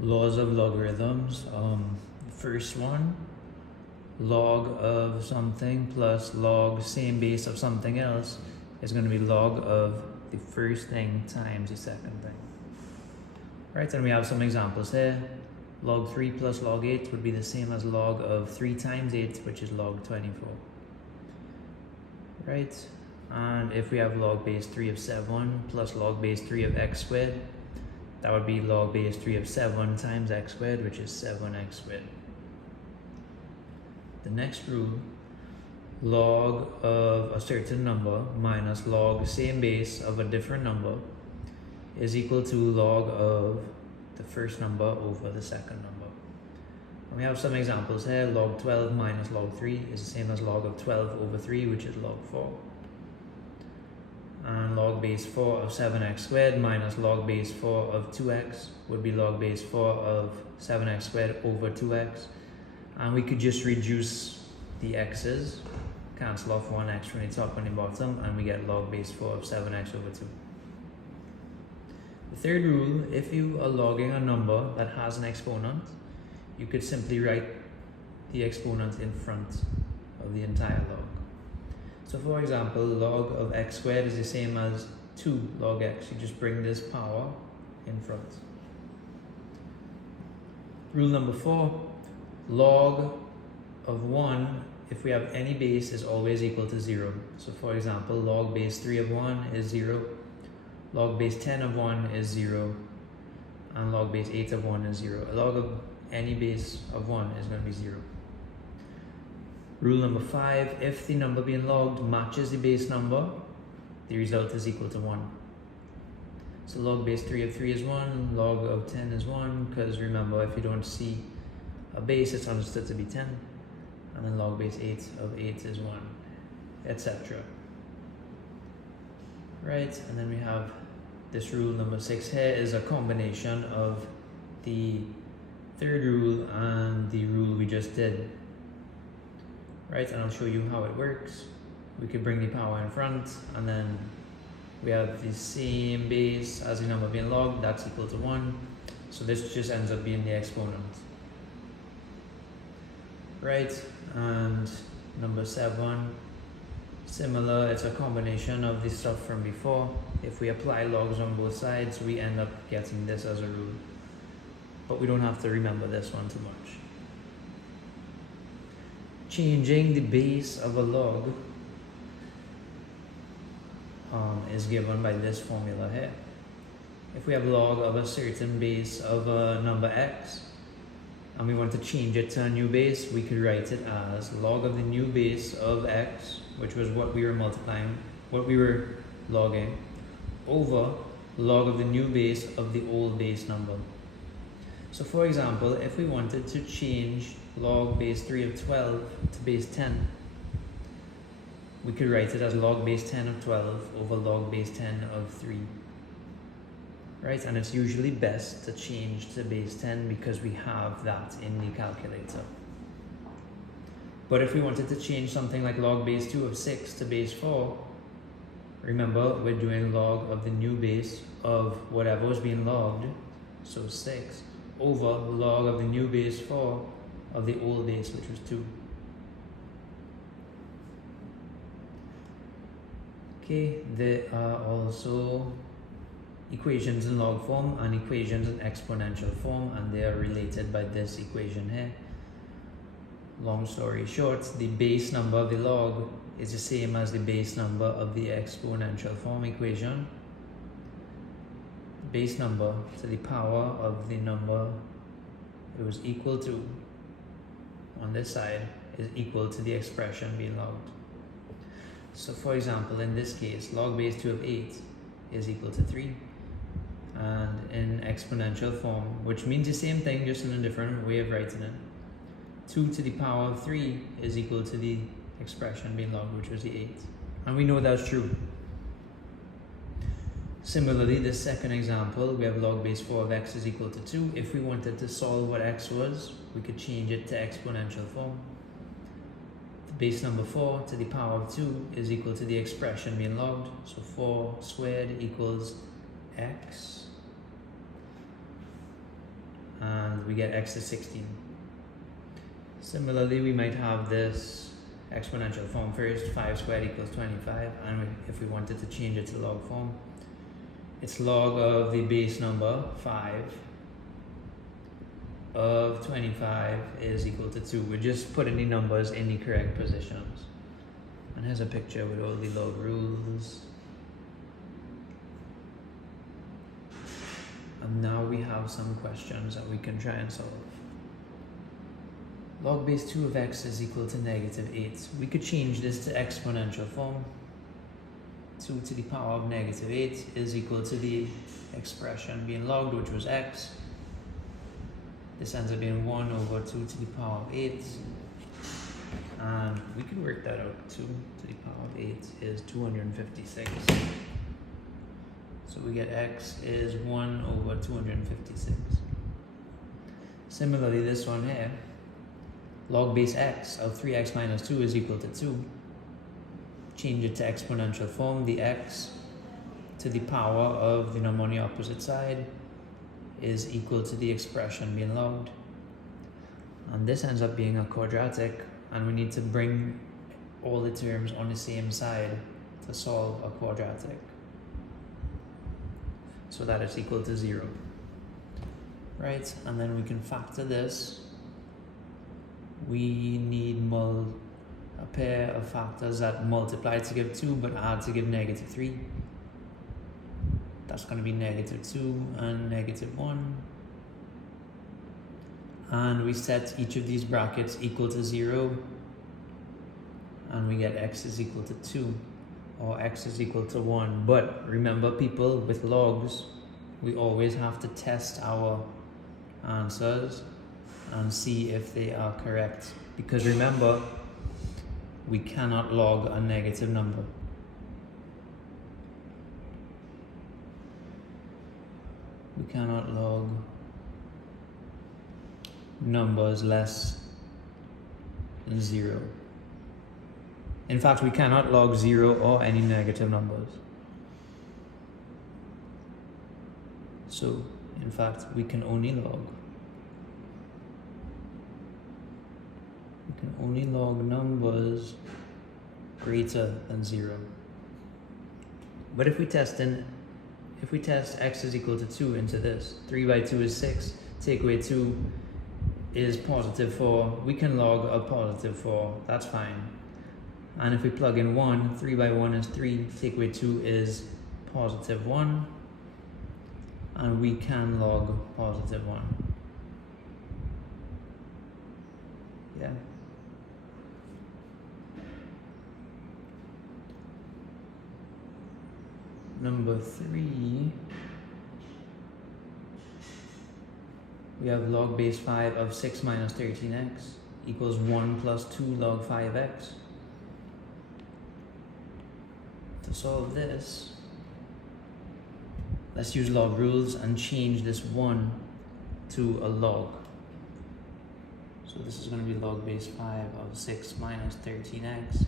Laws of logarithms. First one, log of something plus log same base of something else is going to be log of the first thing times the second thing. Right, and we have some examples here. Log 3 plus log 8 would be the same as log of 3 times 8, which is log 24. Right, and if we have log base 3 of 7 plus log base 3 of x squared, that would be log base 3 of 7 times x squared, which is 7x squared. The next rule, log of a certain number minus log same base of a different number is equal to log of the first number over the second number. And we have some examples here. Log 12 minus log 3 is the same as log of 12 over 3, which is log 4. And log base 4 of 7x squared minus log base 4 of 2x would be log base 4 of 7x squared over 2x. And we could just reduce the x's, cancel off one x from the top and the bottom, and we get log base 4 of 7x over 2. The third rule, if you are logging a number that has an exponent, you could simply write the exponent in front of the entire log. So for example, log of x squared is the same as 2 log x. You just bring this power in front. Rule number 4, log of 1, if we have any base, is always equal to 0. So for example, log base 3 of 1 is 0, log base 10 of 1 is 0, and log base 8 of 1 is 0. A log of any base of 1 is going to be 0. Rule number 5, if the number being logged matches the base number, the result is equal to 1. So log base 3 of 3 is 1, log of 10 is 1, because remember, if you don't see a base, it's understood to be 10. And then log base 8 of 8 is 1, etc. Right, and then we have this rule number 6 here is a combination of the third rule and the rule we just did. Right, and I'll show you how it works. We could bring the power in front, and then we have the same base as the number being logged, that's equal to 1. So this just ends up being the exponent. Right, and number 7, similar, it's a combination of the stuff from before. If we apply logs on both sides, we end up getting this as a rule. But we don't have to remember this one too much. Changing the base of a log is given by this formula here. If we have log of a certain base of a number x, and we want to change it to a new base, we could write it as log of the new base of x, which was what we were multiplying, what we were logging, over log of the new base of the old base number. So for example, if we wanted to change log base 3 of 12 to base 10, we could write it as log base 10 of 12 over log base 10 of 3. Right, and it's usually best to change to base 10 because we have that in the calculator. But if we wanted to change something like log base 2 of 6 to base 4, remember we're doing log of the new base of whatever was being logged, so 6, over log of the new base 4 of the old base, which was 2. Okay, there are also equations in log form and equations in exponential form, and they are related by this equation here. Long story short, the base number of the log is the same as the base number of the exponential form equation. The base number to the power of the number it was equal to on this side is equal to the expression being logged. So for example, in this case, log base 2 of 8 is equal to 3. And in exponential form, which means the same thing, just in a different way of writing it, 2 to the power of 3 is equal to the expression being logged, which was the 8. And we know that's true. Similarly, the second example, we have log base 4 of x is equal to 2. If we wanted to solve what x was, we could change it to exponential form. The base number 4 to the power of 2 is equal to the expression being logged. So 4 squared equals x. we get x to 16. Similarly, we might have this exponential form first, 5 squared equals 25, and if we wanted to change it to log form, it's log of the base number 5 of 25 is equal to 2. We're just putting the numbers in the correct positions. And here's a picture with all the log rules. And now we have some questions that we can try and solve. Log base 2 of x is equal to negative 8. We could change this to exponential form. 2 to the power of negative 8 is equal to the expression being logged, which was x. This ends up being 1 over 2 to the power of 8. And we can work that out. 2 to the power of 8 is 256. So we get x is 1 over 256. Similarly, this one here, log base x of 3x minus 2 is equal to 2. Change it to exponential form. The x to the power of the number on the opposite side is equal to the expression being logged. And this ends up being a quadratic, and we need to bring all the terms on the same side to solve a quadratic, so that it's equal to 0. Right, and then we can factor this. We need a pair of factors that multiply to give 2 but add to give negative 3. That's going to be negative 2 and negative 1. And we set each of these brackets equal to 0. And we get x is equal to 2 or x is equal to 1. But remember, people, with logs, we always have to test our answers and see if they are correct. Because remember, we cannot log a negative number. We cannot log numbers less than 0. In fact, we cannot log 0 or any negative numbers. So, in fact, we can only log numbers greater than 0. But if we test x is equal to 2 into this, 3 by 2 is 6, take away 2 is positive 4, we can log a positive 4, that's fine. And if we plug in 1, 3 by 1 is 3, take away 2 is positive 1, and we can log positive 1. Yeah. Number 3, we have log base 5 of 6 minus 13x equals 1 plus 2 log 5x. To solve this, let's use log rules and change this 1 to a log. So this is going to be log base 5 of 6 minus 13x.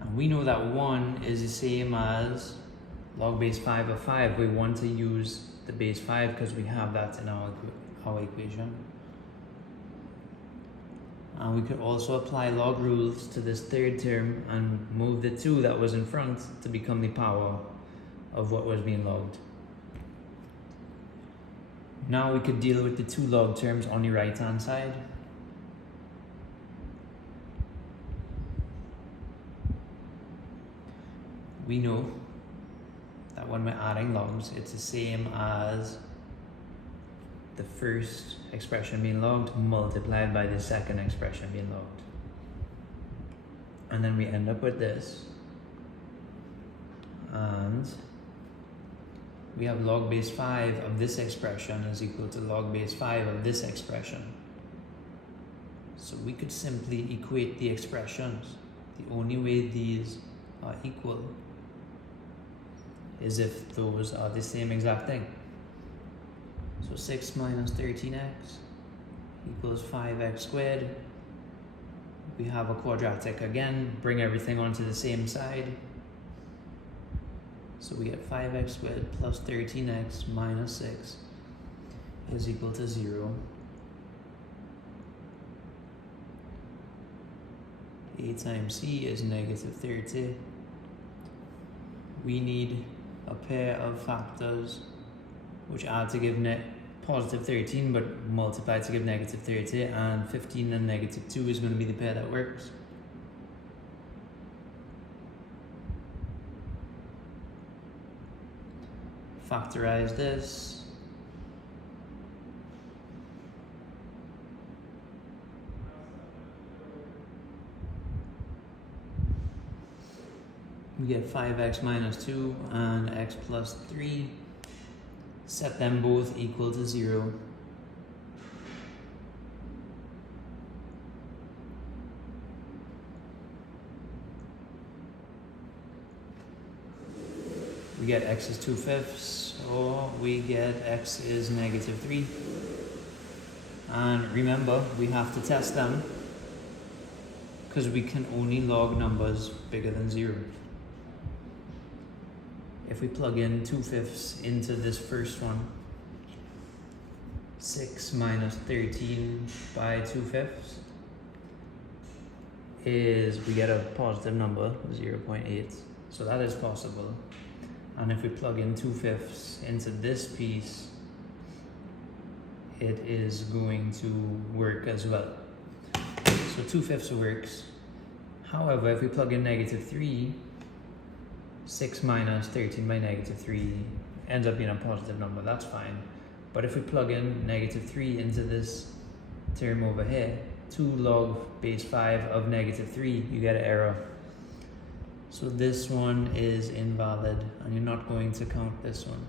And we know that 1 is the same as log base 5 of 5. We want to use the base 5 because we have that in our equation. And we could also apply log rules to this third term and move the 2 that was in front to become the power of what was being logged. Now we could deal with the 2 log terms on the right hand side. We know that when we're adding logs, it's the same as the first expression being logged multiplied by the second expression being logged. And then we end up with this. And we have log base 5 of this expression is equal to log base 5 of this expression. So we could simply equate the expressions. The only way these are equal is if those are the same exact thing. So 6 minus 13x equals 5x squared. We have a quadratic again, bring everything onto the same side. So we get 5x squared plus 13x minus 6. is equal to 0. A times C is negative 30. We need a pair of factors which add to give positive 13 but multiply to give negative 30, and 15 and negative 2 is going to be the pair that works. Factorize this. We get 5x minus 2 and x plus 3. Set them both equal to 0. We get x is 2/5, or we get x is negative 3. And remember, we have to test them because we can only log numbers bigger than 0. If we plug in 2/5 into this first one, 6 minus 13 by 2/5 is, we get a positive number, 0.8. So that is possible. And if we plug in 2/5 into this piece, it is going to work as well. So 2/5 works. However, if we plug in negative 3, 6 minus 13 by negative 3 ends up being a positive number, that's fine. But if we plug in negative 3 into this term over here, 2 log base 5 of negative 3, you get an error. So this one is invalid, and you're not going to count this one.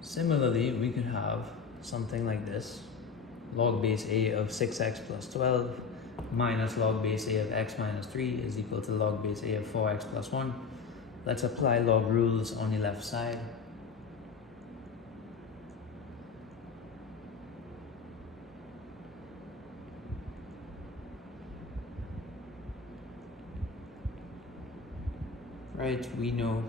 Similarly, we could have something like this. Log base a of 6x plus 12 minus log base a of x minus 3 is equal to log base a of 4x plus 1. Let's apply log rules on the left side. Right, we know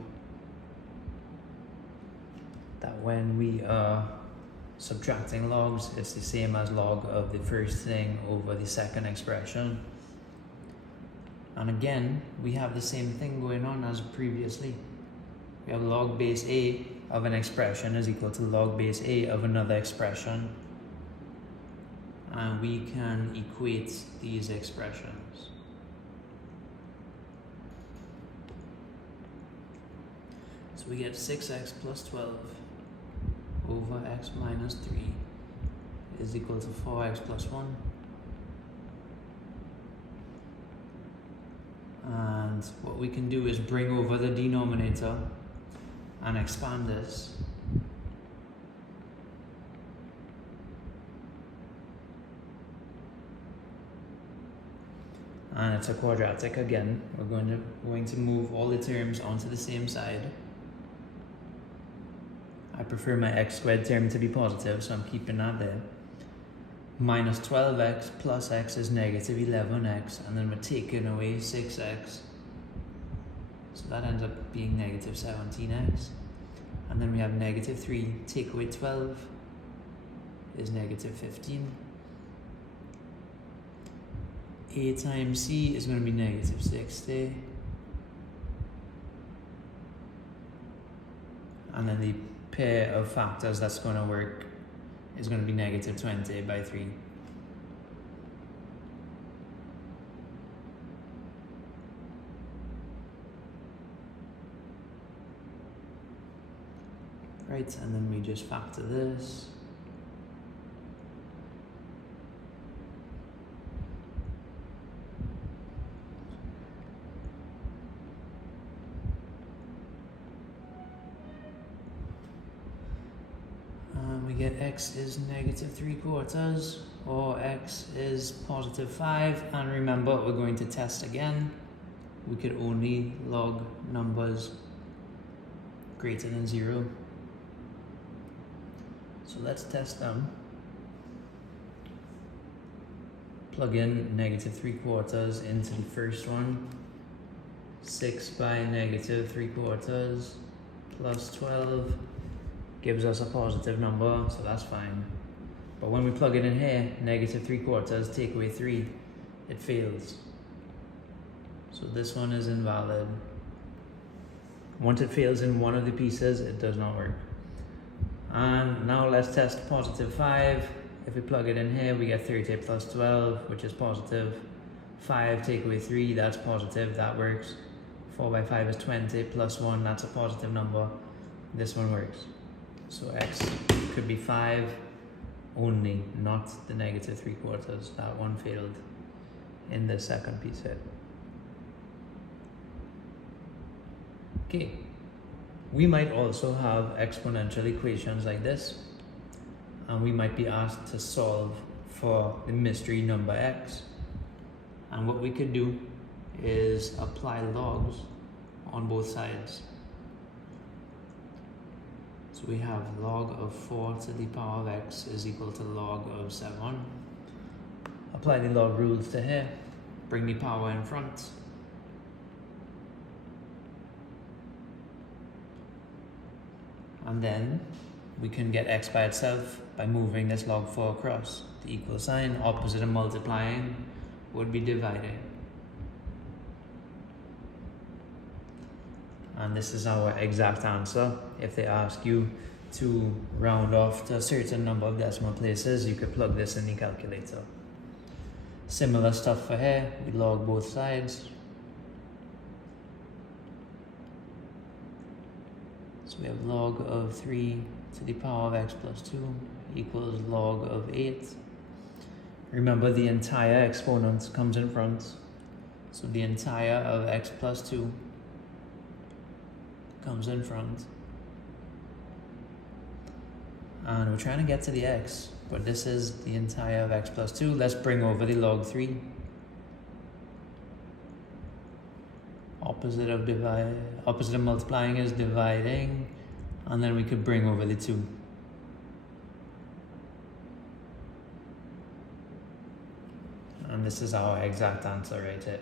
that when we are subtracting logs, it's the same as log of the first thing over the second expression. And again, we have the same thing going on as previously. We have log base a of an expression is equal to log base a of another expression. And we can equate these expressions. So we get 6x plus 12 over x minus 3 is equal to 4x plus 1. And what we can do is bring over the denominator and expand this. And it's a quadratic again. We're going to move all the terms onto the same side. I prefer my x squared term to be positive, so I'm keeping that there. Minus 12x plus x is negative 11x, and then we're taking away 6x. So that ends up being negative 17x. And then we have negative 3, take away 12 is negative 15. A times c is going to be negative 60. And then the pair of factors that's going to work is going to be negative 20 by 3. Right, and then we just factor this. We get x is negative 3/4, or x is positive 5. And remember, we're going to test again. We could only log numbers greater than 0. So let's test them. Plug in negative 3/4 into the first one. 6 by negative 3/4 plus 12 gives us a positive number, so that's fine. But when we plug it in here, negative 3/4 take away 3, it fails. So this one is invalid. Once it fails in one of the pieces, it does not work. And now let's test positive 5. If we plug it in here, we get 30 plus 12, which is positive. 5 take away 3, that's positive, that works. 4 by 5 is 20, plus 1, that's a positive number. This one works. So x could be 5 only, not the negative 3/4. That one failed in the second piece here. Okay, we might also have exponential equations like this, and we might be asked to solve for the mystery number x. And what we could do is apply logs on both sides. So we have log of 4 to the power of x is equal to log of 7. Apply the log rules to here, bring the power in front. And then we can get x by itself by moving this log 4 across. The equal sign, opposite of multiplying, would be dividing. And this is our exact answer. If they ask you to round off to a certain number of decimal places, you could plug this in the calculator. Similar stuff for here, we log both sides. So we have log of 3 to the power of x plus 2 equals log of 8. Remember, the entire exponent comes in front. So the entire of x plus 2 comes in front. And we're trying to get to the x, but this is the entire of x plus 2. Let's bring over the log 3. Opposite of multiplying is dividing, and then we could bring over the 2. And this is our exact answer right here.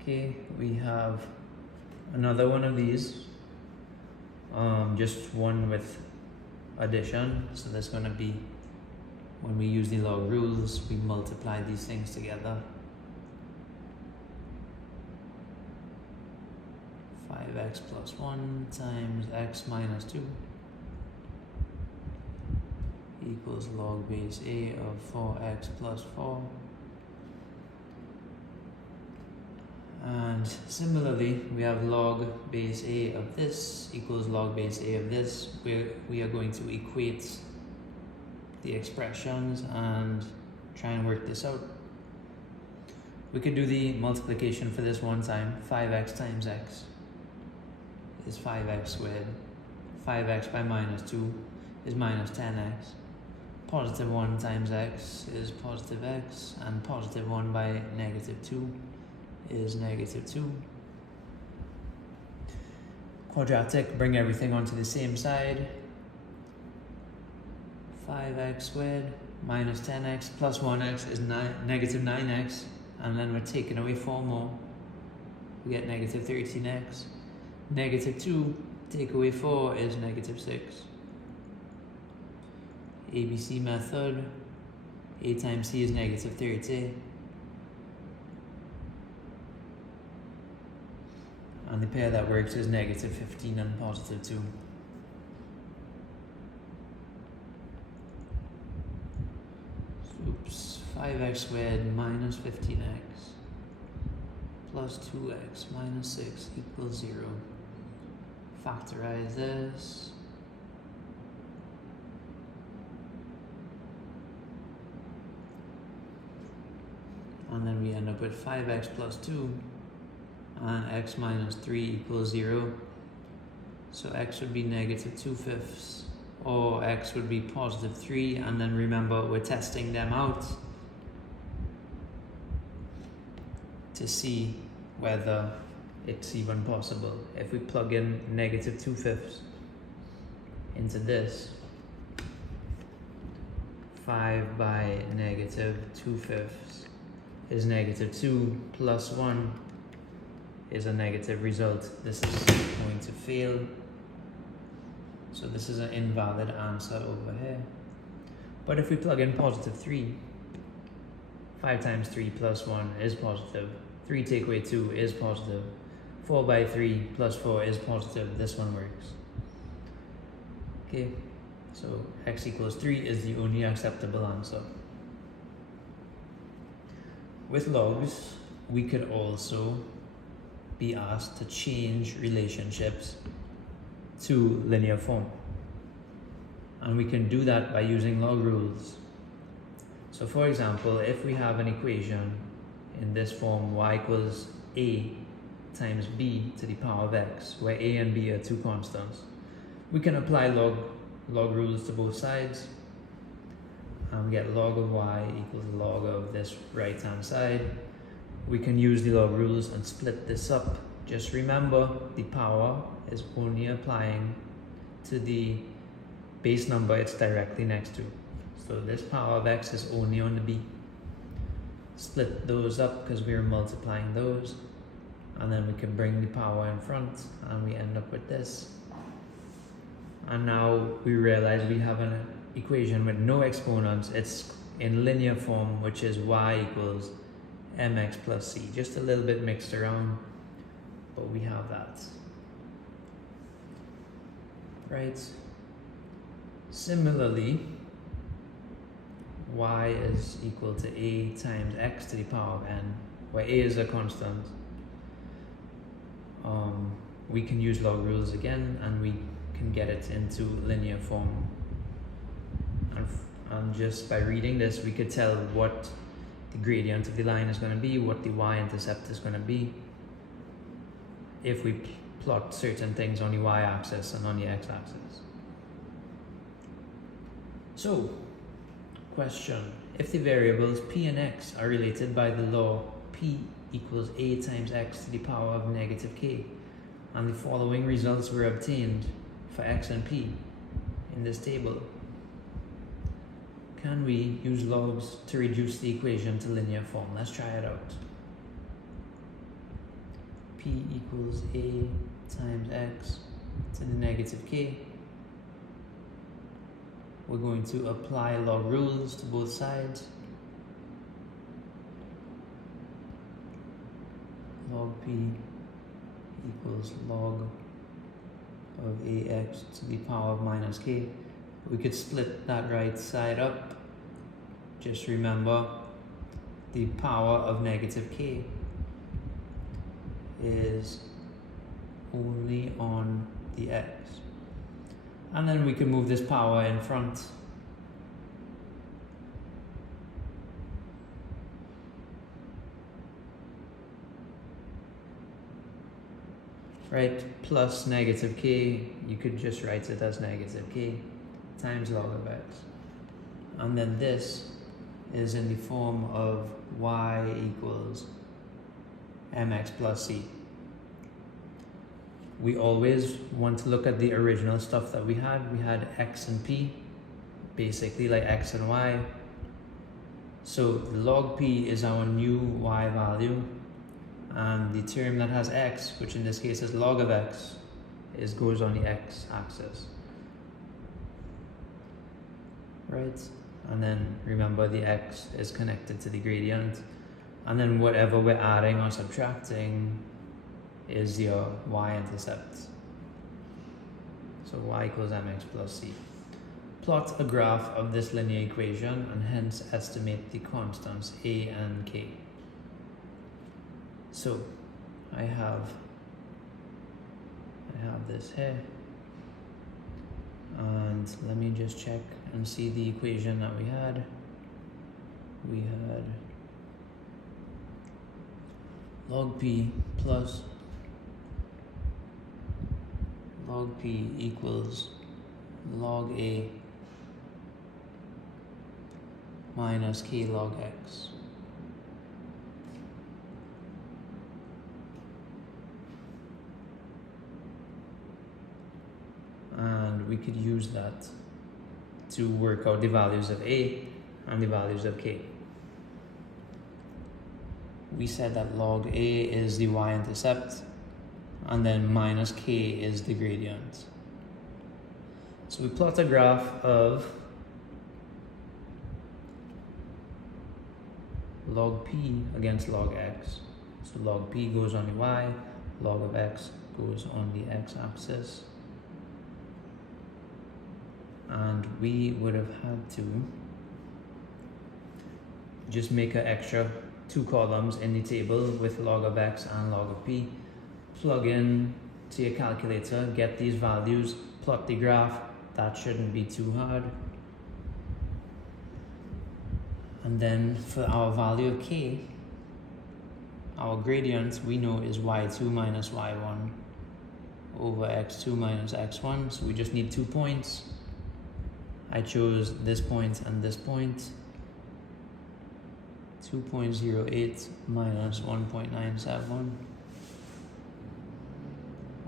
Okay, we have another one of these, just one with addition. So there's going to be, when we use the log rules, we multiply these things together. 5x plus 1 times x minus 2 equals log base a of 4x plus 4. And similarly, we have log base a of this equals log base a of this. We are going to equate the expressions and try and work this out. We could do the multiplication for this one time. 5x times x is 5x squared. 5x by minus 2 is minus 10x. Positive 1 times x is positive x, and positive 1 by negative 2 is negative 2. Quadratic, bring everything onto the same side. 5x squared minus 10x plus 1x is negative 9x, and then we're taking away 4 more. We get negative 13x. Negative 2 take away 4 is negative 6. ABC method, a times c is negative 30. And the pair that works is negative 15 and positive 2. Oops, 5x squared minus 15x plus 2x minus 6 equals 0. Factorize this. And then we end up with 5x plus 2 and x minus 3 equals 0. So x would be negative 2/5, or x would be positive 3, and then remember we're testing them out to see whether it's even possible. If we plug in negative 2/5 into this, 5 by negative 2/5 is -2 plus 1 is a negative result. This is going to fail. So this is an invalid answer over here. But if we plug in +3, 5 times 3 plus 1 is positive. 3 take away 2 is positive. 4 by 3 plus 4 is positive. This one works. Okay, so x equals 3 is the only acceptable answer. With logs, we could also be asked to change relationships to linear form. And we can do that by using log rules. So for example, if we have an equation in this form, y equals a times b to the power of x, where a and b are two constants, we can apply log rules to both sides and get log of y equals log of this right hand side. We can use the log rules and split this up. Just remember, the power is only applying to the base number it's directly next to. So this power of x is only on the b. Split those up because we're multiplying those, and then we can bring the power in front and we end up with this. And now we realize we have an equation with no exponents. It's in linear form, which is y equals mx plus c. Just a little bit mixed around, but we have that. Right? Similarly, y is equal to a times x to the power of n, where a is a constant. We can use log rules again, and we can get it into linear form. And just by reading this, we could tell what the gradient of the line is going to be, what the y-intercept is going to be, if we plot certain things on the y-axis and on the x-axis. So, question: if the variables p and x are related by the law p equals a times x to the power of -k, and the following results were obtained for x and p in this table, can we use logs to reduce the equation to linear form? Let's try it out. P equals a times x to the -k. We're going to apply log rules to both sides. Log p equals log of ax to the power of -k. We could split that right side up. Just remember, the power of -k is only on the x. And then we can move this power in front. Right, plus -k, you could just write it as -k times log of x. And then this is in the form of y equals mx plus c. We always want to look at the original stuff that we had. We had x and p, basically like x and y. So log p is our new y value, and the term that has x, which in this case is log of x, goes on the x-axis. Right? And then remember, the x is connected to the gradient, and then whatever we're adding or subtracting is your y-intercept. So y equals mx plus c. Plot a graph of this linear equation and hence estimate the constants a and k. So I have this here, and let me just check and see the equation that we had. We had log p plus log p equals log a minus k log x. And we could use that to work out the values of a and the values of k. we said that log A is the y-intercept, and then minus k is the gradient. So we plot a graph of log p against log x. So log p goes on the y, log of x goes on the x-axis. And we would have had to just make an extra 2 columns in the table with log of x and log of p. Plug in to your calculator, get these values, plot the graph. That shouldn't be too hard. And then for our value of k, our gradient we know is y2 minus y1 over x2 minus x1. So we just need 2 points. I chose this point and this point. 2.08 minus 1.971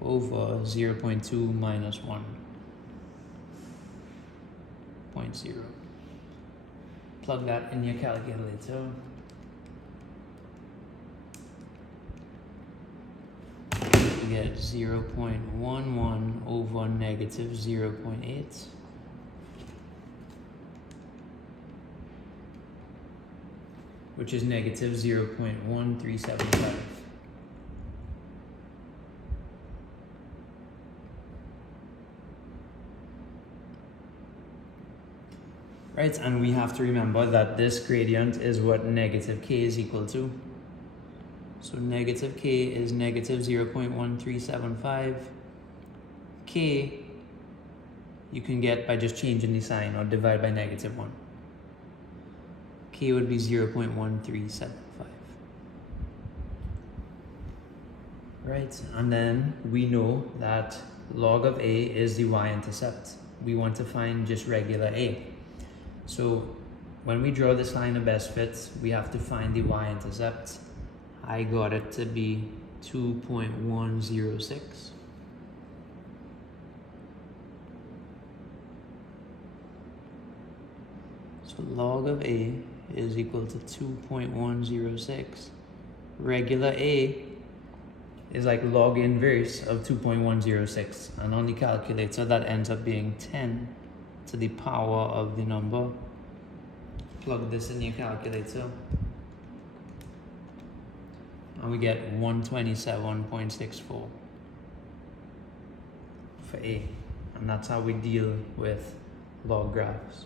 over 0.2 minus 1.0. Plug that in your calculator. You get 0.11 over negative 0.8. Which is negative 0.1375. Right, and we have to remember that this gradient is what negative k is equal to. So negative k is negative 0.1375. K you can get by just changing the sign or divide by negative 1. K would be 0.1375. Right, and then we know that log of A is the y-intercept. We want to find just regular A. So when we draw this line of best fits, we have to find the y-intercept. I got it to be 2.106. So log of A is equal to 2.106. Regular A is like log inverse of 2.106, and on the calculator that ends up being 10 to the power of the number. Plug this in your calculator and we get 127.64 for A, and that's how we deal with log graphs.